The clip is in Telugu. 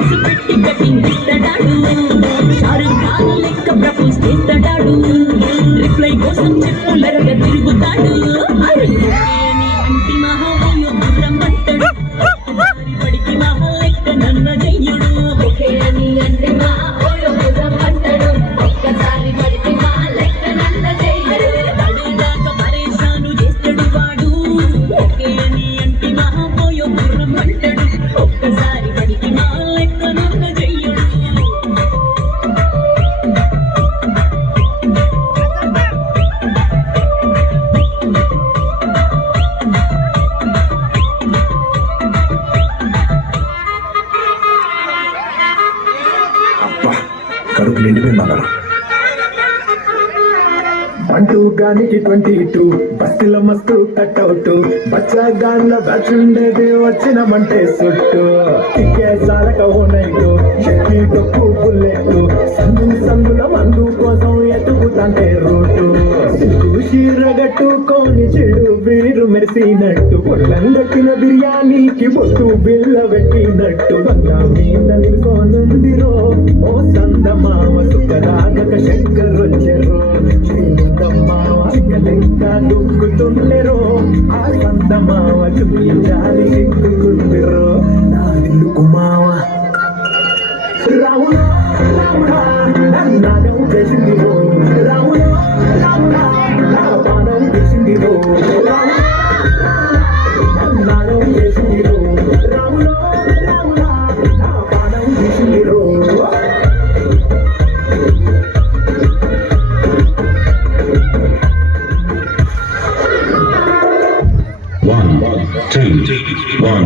గ్లాసు పెట్టి కటింగ్ ఇస్తాడాడు షారుఖ్ ఖాన్ లెక్క ప్రపోజ్ చేస్తాడాడు రిప్లై కోసం చెప్పులరగా తిరుగుతాడు అరే అని అంటి మహావయ్యో గుర్రం పట్టాడు పడికి మహా లెక్క నన్న చెయ్యడు ఓకే అని అంటే మహావయ్యో గుర్రం పట్టాడు ఒక్కసారి పడికి మహా లెక్క నన్న చెయ్యడు పడేదాకా పరేషాను చేస్తాడు వాడు ఓకే అని అంటే మహావయ్యో గుర్రం పట్టాడు ఒక్కసారి పడికి మహా లెక్క నన్న చెయ్యడు అబ్బా కడుపు నిండిపోయింది అన్నారు. 1-2 గానికి 22 బస్సుల మస్తు కట్అవుట్ బచ్చాగాళ్ళ బ్యాచ్ ఉండేది వచ్చినమంటే సుట్టు టిక్కే సాలక ఓనైటు షెట్టి డొక్కు బుల్లెట్ సందుల మందు కోసం ఎతుకుతంటే రూటు చీరగట్టుకొని చెడు వీరు మెరిసినట్టు పొట్లం కట్టిన బిర్యానీకి బొట్టు బిల్ల పెట్టినట్టు గంగా మీద నిలుకోనుందిరో ఓ సందమామ సుఖరాగక శంకర్ వచ్చెరో శ్రీమందమ్మావ చిక్కలెక్క దుక్కుతుండెరో ఆ సందమావ చూపించాలి సిక్కుకుందిరో నా దిల్లుకు మావ రావులో రావుడా నన్ను చేసిందిరో రావులో రావుడా నా పానం చేసిందిరో నన్ను చేసిందిరో రావులో రావుడా నా పానం చేసిందిరో One, two.